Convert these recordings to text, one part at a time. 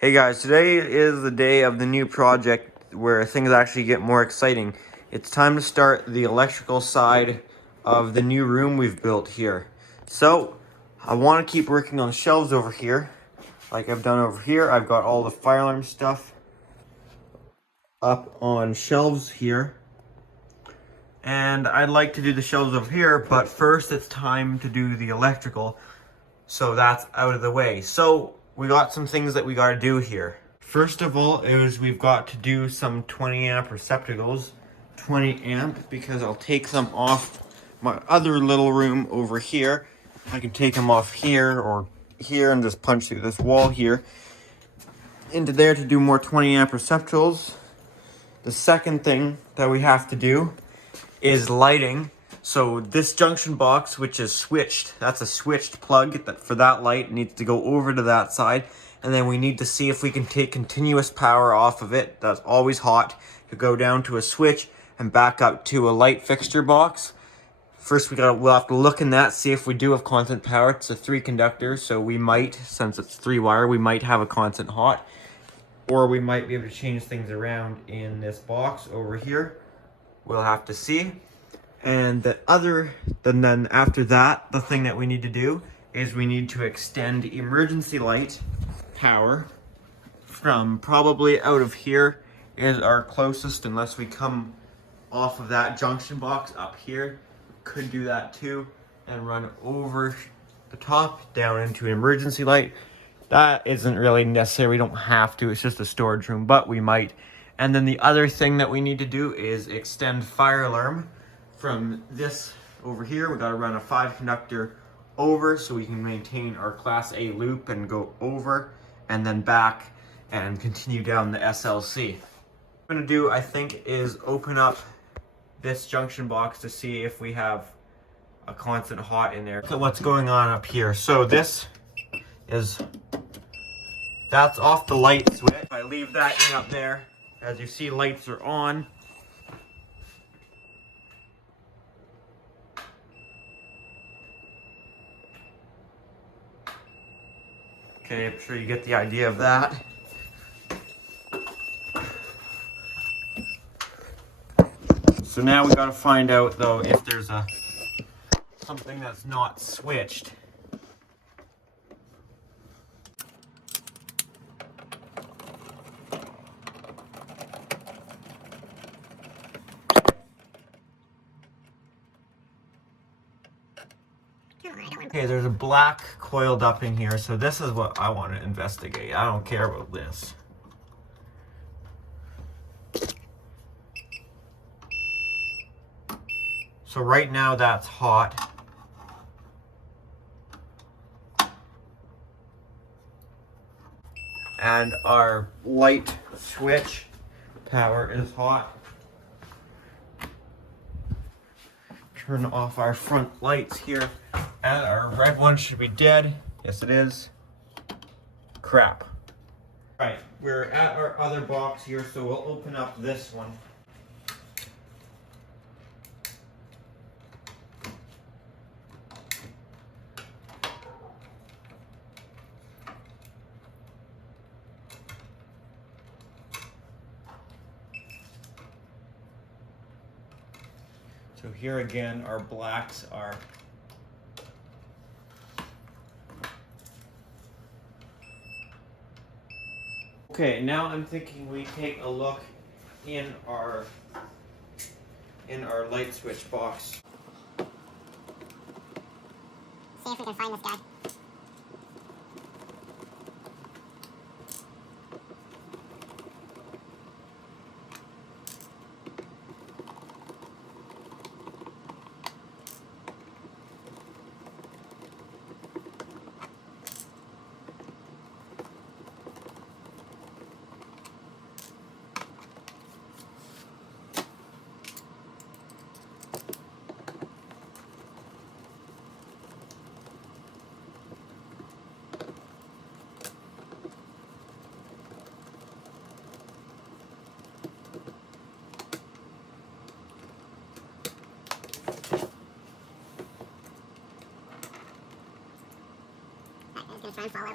Hey guys, today is the day of the new project where things actually get more exciting. It's time to start the electrical side of the new room we've built here. So, I want to keep working on the shelves over here, like I've done over here. I've got all the fire alarm stuff up on shelves here. And I'd like to do the shelves over here, but first it's time to do the electrical. So that's out of the way. So, we got some things that we got to do here. First of all we've got to do some 20 amp receptacles, 20 amp, because I'll take them off my other little room over here. I can take them off here or here and just punch through this wall here into there to do more 20 amp receptacles. The second thing that we have to do is lighting. So this junction box, which is switched, that's a switched plug that for that light needs to go over to that side. And then we need to see if we can take continuous power off of it, that's always hot, to go down to a switch and back up to a light fixture box. First we'll have to look in that, see if we do have constant power. It's a 3 conductor, so we might, since it's 3 wire, we might have a constant hot. Or we might be able to change things around in this box over here. We'll have to see. And then after that, the thing that we need to do is we need to extend emergency light power from probably out of here is our closest, unless we come off of that junction box up here. Could do that too and run over the top down into emergency light. That isn't really necessary. We don't have to. It's just a storage room, but we might. And then the other thing that we need to do is extend fire alarm from this over here. We got to run a 5 conductor over so we can maintain our class A loop and go over and then back and continue down the SLC. What I'm going to do, I think, is open up this junction box to see if we have a constant hot in there. Look at what's going on up here. So that's off the light switch. If I leave that in up there, as you see, lights are on. Okay, I'm sure you get the idea of that. So now we gotta find out though if there's something that's not switched. Okay, there's a black coiled up in here, so this is what I want to investigate. I don't care about this. So right now that's hot. And our light switch power is hot. Turn off our front lights here. And our red one should be dead. Yes, it is. Crap. Right, we're at our other box here, so we'll open up this one. So here again, our blacks are okay. Now I'm thinking we take a look in our light switch box. See if we can find this guy. Alright, I'm just gonna try and follow.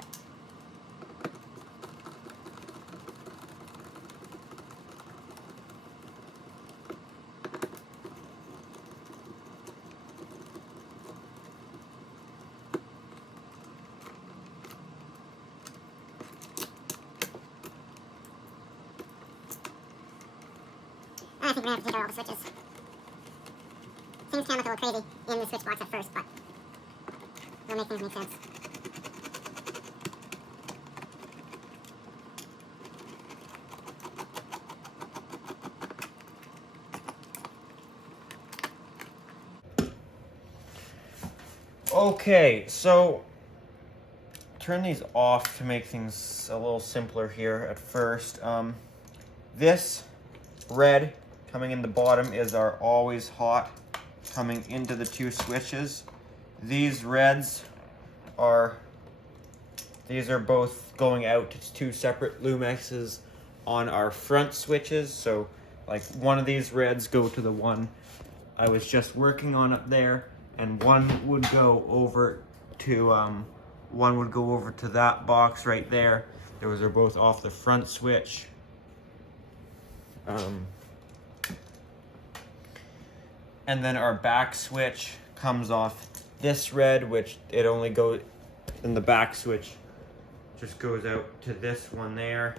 think we're going to have to take out all the switches. Things can look a little crazy in the switch box at first, but it'll make things make sense. Okay, so turn these off to make things a little simpler here at first. This red coming in the bottom is our always hot coming into the two switches. These reds are both going out to two separate Lumexes on our front switches. So like one of these reds go to the one I was just working on up there, and one would go over to that box right there. Those are both off the front switch. And then our back switch comes off this red, which it only goes in the back switch, just goes out to this one there.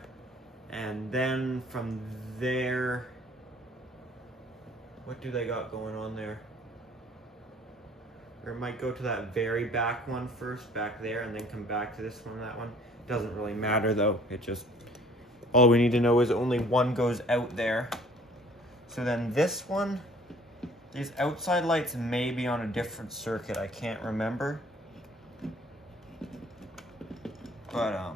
And then from there, what do they got going on there? Or it might go to that very back one first, back there, and then come back to this one, that one. Doesn't really matter though. It just, all we need to know is only one goes out there. So then this one, these outside lights may be on a different circuit. I can't remember. But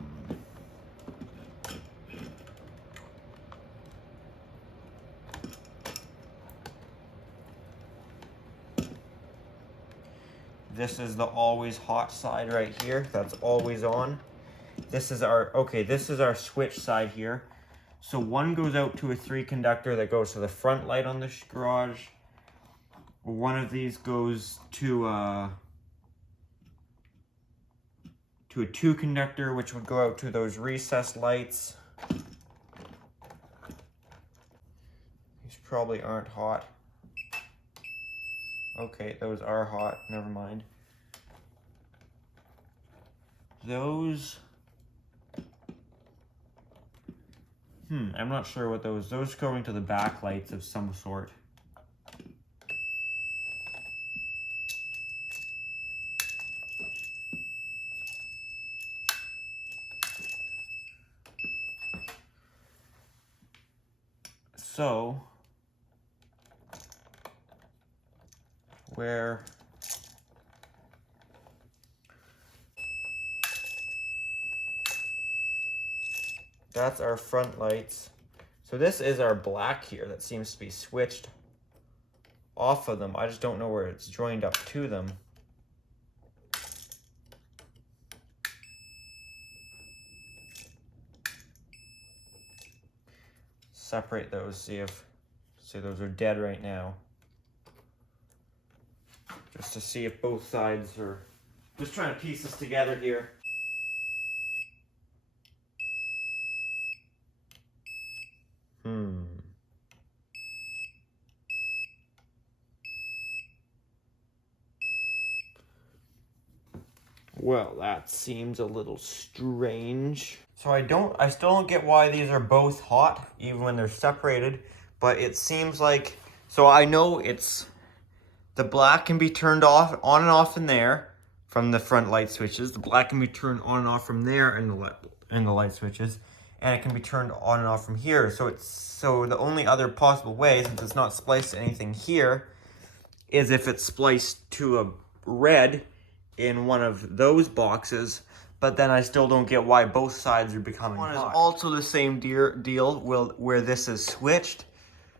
this is the always hot side right here. That's always on. This is our, okay, this is our switch side here. So one goes out to a 3 conductor that goes to the front light on the garage. One of these goes to a 2 conductor, which would go out to those recessed lights. These probably aren't hot. Okay, those are hot, never mind. Those, I'm not sure what those going to the back lights of some sort. So, where that's our front lights. So this is our black here that seems to be switched off of them. I just don't know where it's joined up to them. Separate those, see those are dead right now. Just to see if both sides are, just trying to piece this together here. Well, that seems a little strange. So I still don't get why these are both hot, even when they're separated, but it seems like, so I know it's, the black can be turned off, on and off in there from the front light switches. The black can be turned on and off from there in the light switches, and it can be turned on and off from here. So the only other possible way, since it's not spliced to anything here, is if it's spliced to a red in one of those boxes, but then I still don't get why both sides are becoming hot. One is also the same deal where this is switched.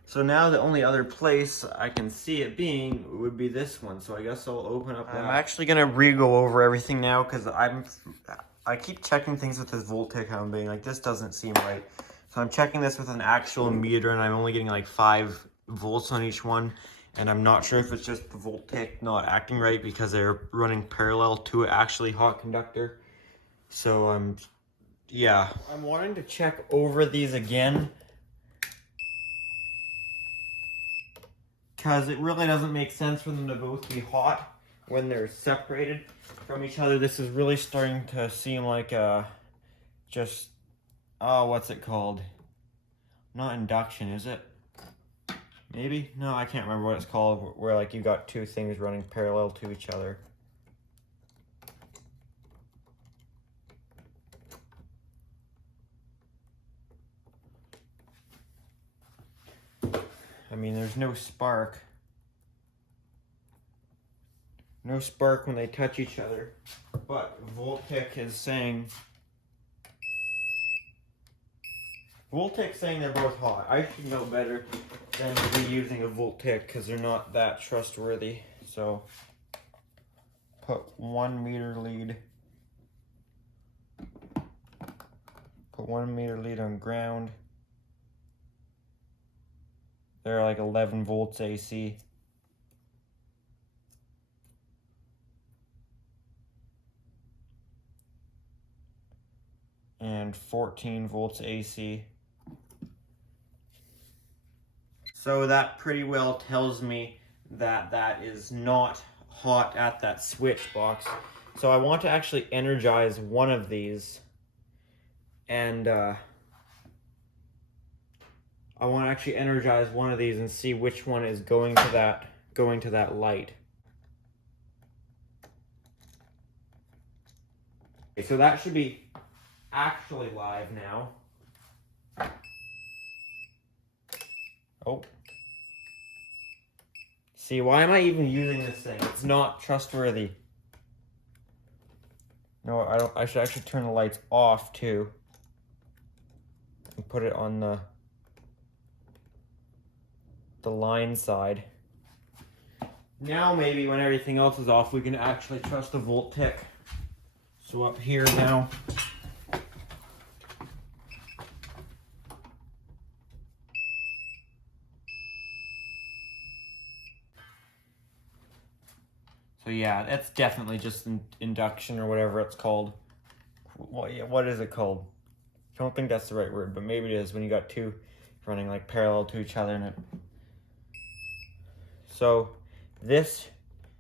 So now the only other place I can see it being would be this one. So I guess I'll open up that. I'm actually gonna re-go over everything now because I keep checking things with this Voltic. I'm being like, this doesn't seem right. So I'm checking this with an actual meter, and I'm only getting like 5 volts on each one. And I'm not sure if it's just the Voltic not acting right because they're running parallel to an actually hot conductor. So yeah. I'm wanting to check over these again, because it really doesn't make sense for them to both be hot when they're separated from each other. This is really starting to seem like what's it called? Not induction, is it? Maybe? No, I can't remember what it's called, where like you got two things running parallel to each other. I mean, there's no spark. No spark when they touch each other. But Voltic is saying... Voltic's saying they're both hot. I should know better than to be using a Voltic because they're not that trustworthy. So, put 1 meter lead. Put 1 meter lead on ground. They're like 11 volts AC. And 14 volts AC. So that pretty well tells me that that is not hot at that switch box. So I want to actually energize one of these, and I want to actually energize one of these and see which one is going to that light. Okay, so that should be actually live now. Oh. See, why am I even using this thing? It's not trustworthy. No, I don't. I should actually turn the lights off too. And put it on the line side. Now maybe when everything else is off, we can actually trust the Voltic. So up here now. So yeah, that's definitely just induction or whatever it's called. What is it called? I don't think that's the right word, but maybe it is when you got two running like parallel to each other in it. So this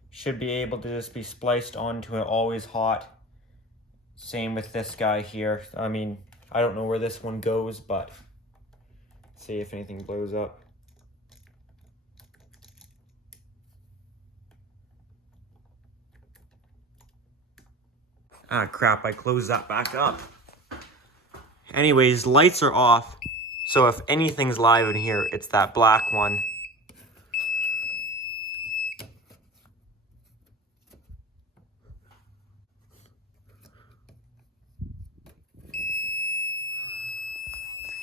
should be able to just be spliced onto an always hot. Same with this guy here. I mean, I don't know where this one goes, but see if anything blows up. Ah, crap, I closed that back up. Anyways, lights are off. So if anything's live in here, it's that black one.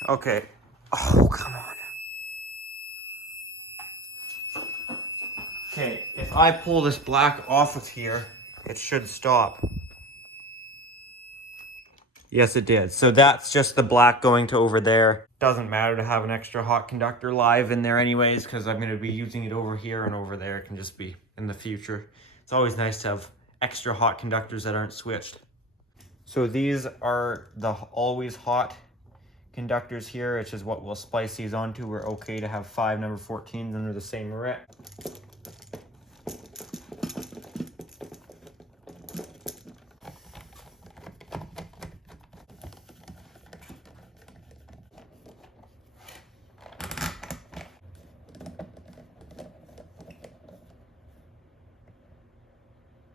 Okay. Oh, come on. Okay, if I pull this black off of here, it should stop. Yes, it did. So that's just the black going to over there. Doesn't matter to have an extra hot conductor live in there anyways, because I'm going to be using it over here and over there. It can just be in the future. It's always nice to have extra hot conductors that aren't switched. So these are the always hot conductors here, which is what we'll splice these onto. We're okay to have 5 number 14s under the same array.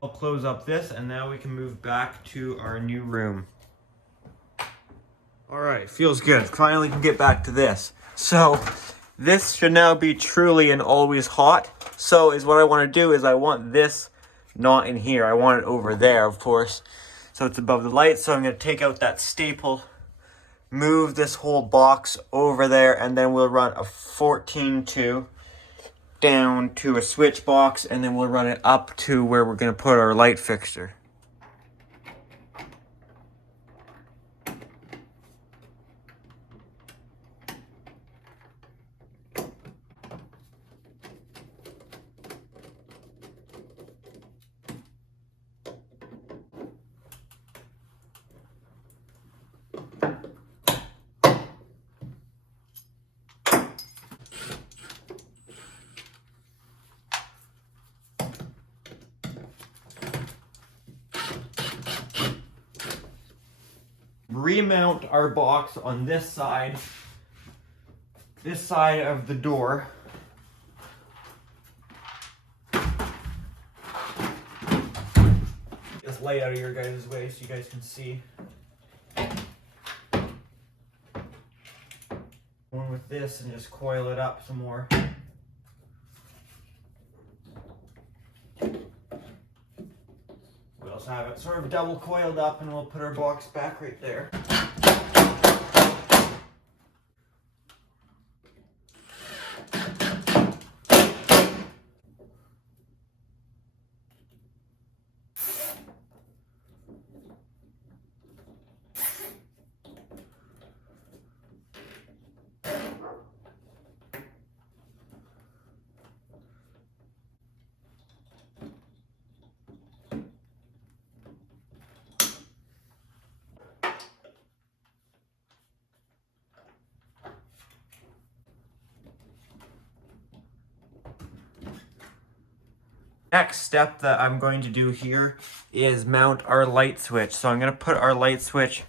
I'll close up this and now we can move back to our new room. All right, feels good. Finally can get back to this. So this should now be truly an always hot. So is what I want to do is I want this not in here. I want it over there, of course. So it's above the light. So I'm going to take out that staple, move this whole box over there, and then we'll run a 14-2 down to a switch box, and then we'll run it up to where we're going to put our light fixture. Remount our box on this side of the door, light out of your guys' way so you guys can see. One with this and just coil it up some more. We'll also have it sort of double coiled up, and we'll put our box back right there. Next step that I'm going to do here is mount our light switch. So I'm going to put our light switch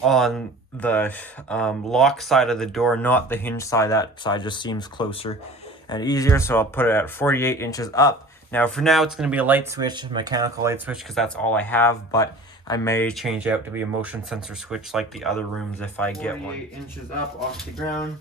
on the lock side of the door, not the hinge side. That side just seems closer and easier, so I'll put it at 48 inches up. Now for now it's going to be a light switch, a mechanical light switch, because that's all I have, but I may change it out to be a motion sensor switch like the other rooms if I get one. 48 inches up off the ground.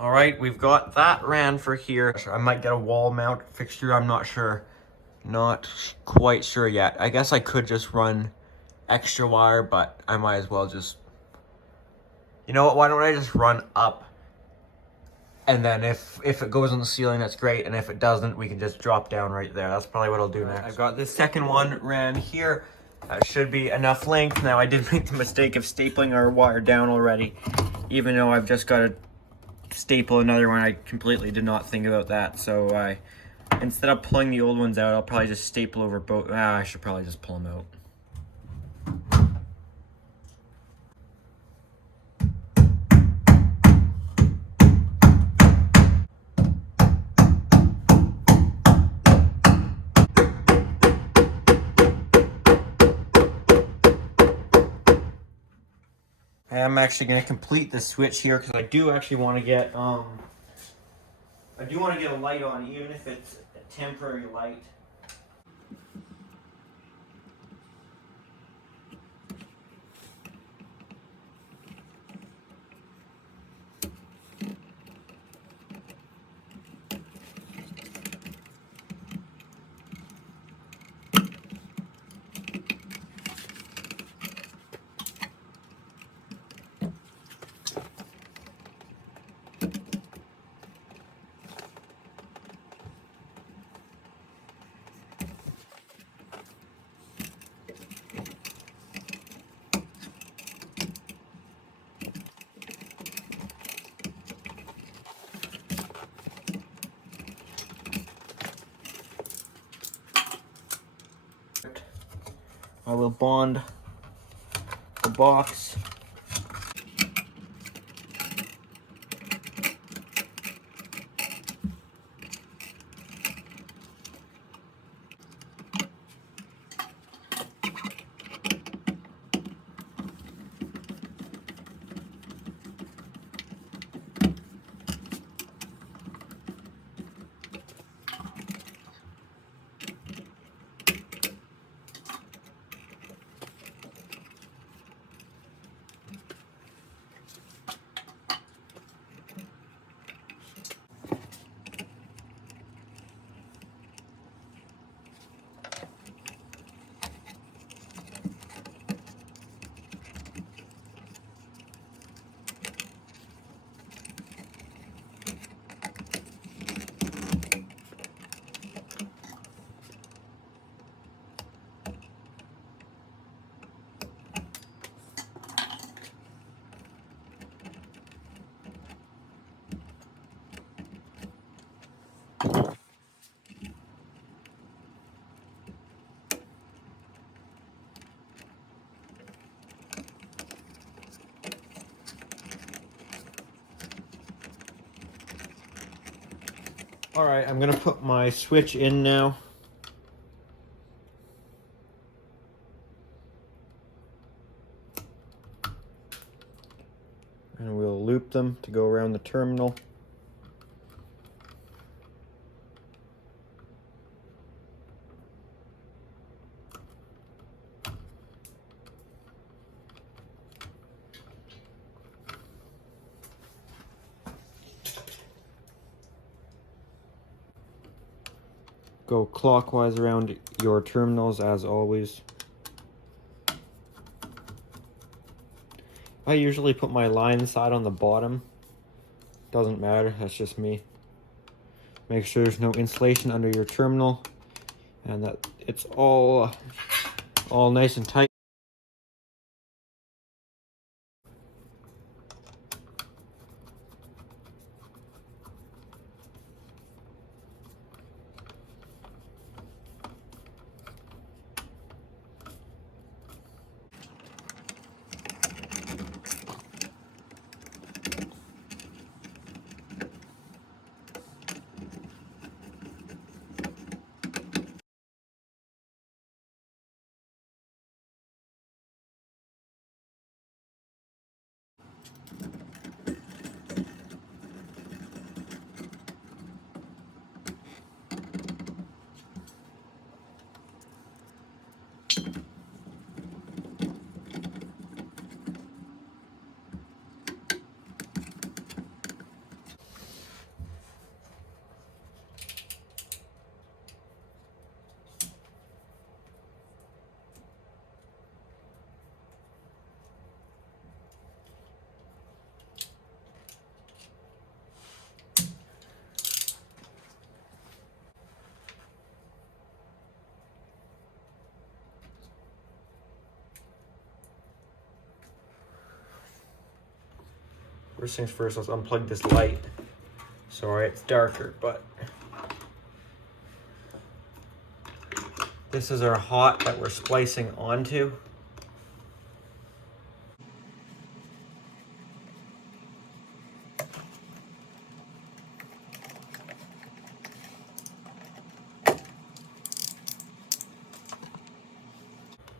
All right, we've got that ran for here. I might get a wall mount fixture, I'm not sure. Not quite sure yet. I guess I could just run extra wire, but I might as well just... You know what, why don't I just run up? And then if it goes on the ceiling, that's great. And if it doesn't, we can just drop down right there. That's probably what I'll do next. I've got this second one ran here. That should be enough length. Now, I did make the mistake of stapling our wire down already, even though I've just got to staple another one. I completely did not think about that. So instead of pulling the old ones out, I'll probably just staple over both. I should probably just pull them out. I'm actually going to complete the switch here because I do actually want to get a light on, even if it's a temporary light. I will bond the box. Alright, I'm gonna put my switch in now. And we'll loop them to go around the terminal. Go clockwise around your terminals as always. I usually put my line side on the bottom. Doesn't matter, that's just me. Make sure there's no insulation under your terminal and that it's all nice and tight. First things first, let's unplug this light. Sorry, it's darker, but this is our hot that we're splicing onto.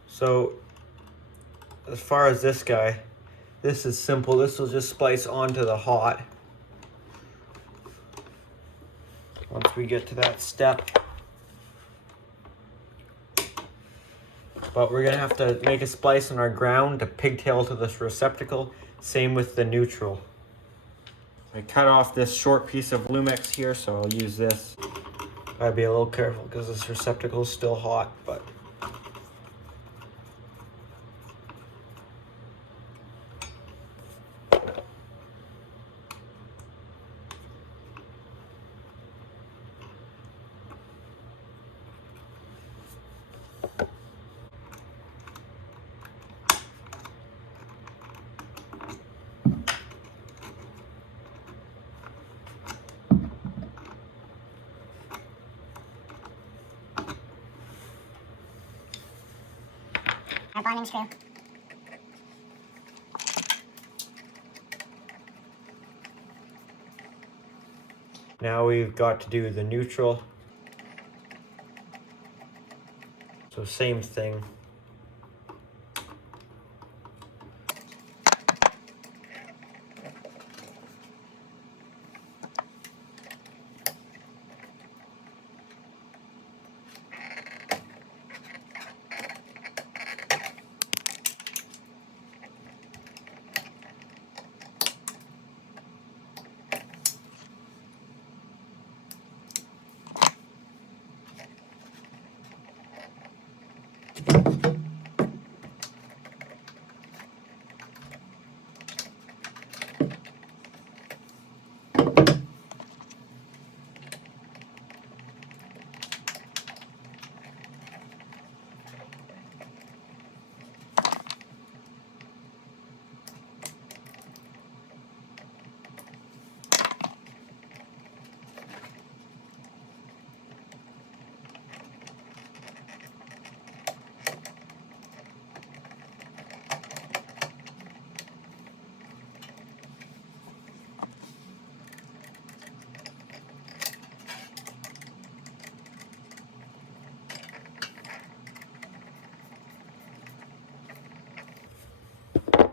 So, as far as this guy, this is simple. This will just splice onto the hot. Once we get to that step. But we're gonna have to make a splice on our ground to pigtail to this receptacle. Same with the neutral. I cut off this short piece of Lumex here, so I'll use this. Gotta be a little careful because this receptacle is still hot, but bonding screw. Now we've got to do the neutral. So same thing.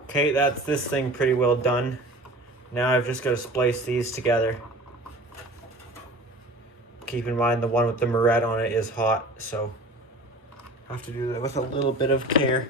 Okay, that's this thing pretty well done. Now I've just got to splice these together. Keep in mind the one with the moret on it is hot, so I have to do that with a little bit of care.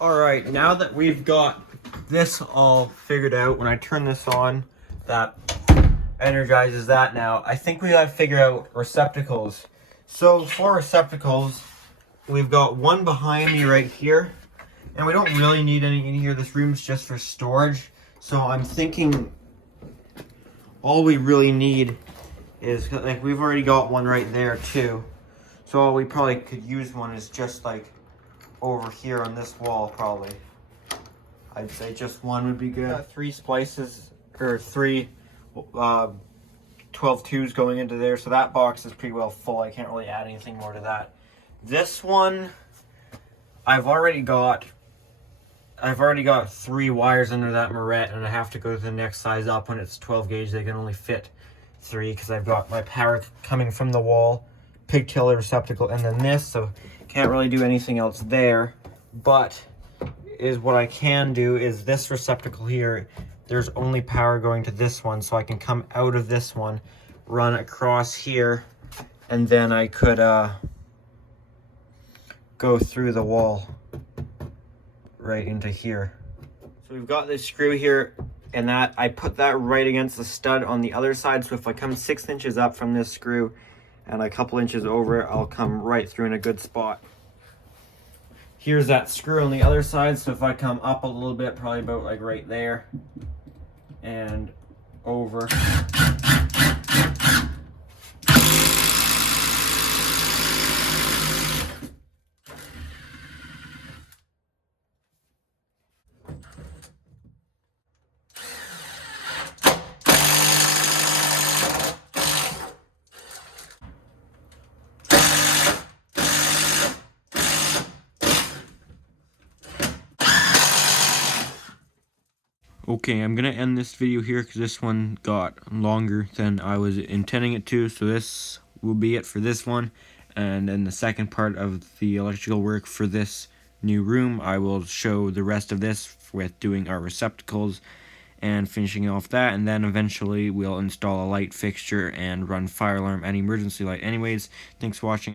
Alright, now that we've got this all figured out, when I turn this on, that energizes that now. I think we gotta figure out receptacles. So for receptacles, we've got one behind me right here, and we don't really need any in here. This room's just for storage. So I'm thinking all we really need is, like, we've already got one right there too. So all we probably could use one is just like over here on this wall, probably. I'd say just one would be good. 3 splices, or 3 12-2s going into there, so that box is pretty well full. I can't really add anything more to that. This one, I've already got 3 wires under that moret, and I have to go to the next size up. When it's 12 gauge, they can only fit 3, because I've got my power coming from the wall, pigtail receptacle, and then this, so can't really do anything else there. But is what I can do is this receptacle here, there's only power going to this one, so I can come out of this one, run across here, and then I could go through the wall right into here. So we've got this screw here, and that I put that right against the stud on the other side, so if I come 6 inches up from this screw and a couple inches over it, I'll come right through in a good spot. Here's that screw on the other side, so if I come up a little bit, probably about like right there, and over. Okay, I'm gonna end this video here because this one got longer than I was intending it to, so this will be it for this one. And in the second part of the electrical work for this new room, I will show the rest of this with doing our receptacles and finishing off that, and then eventually we'll install a light fixture and run fire alarm and emergency light. Anyways, thanks for watching.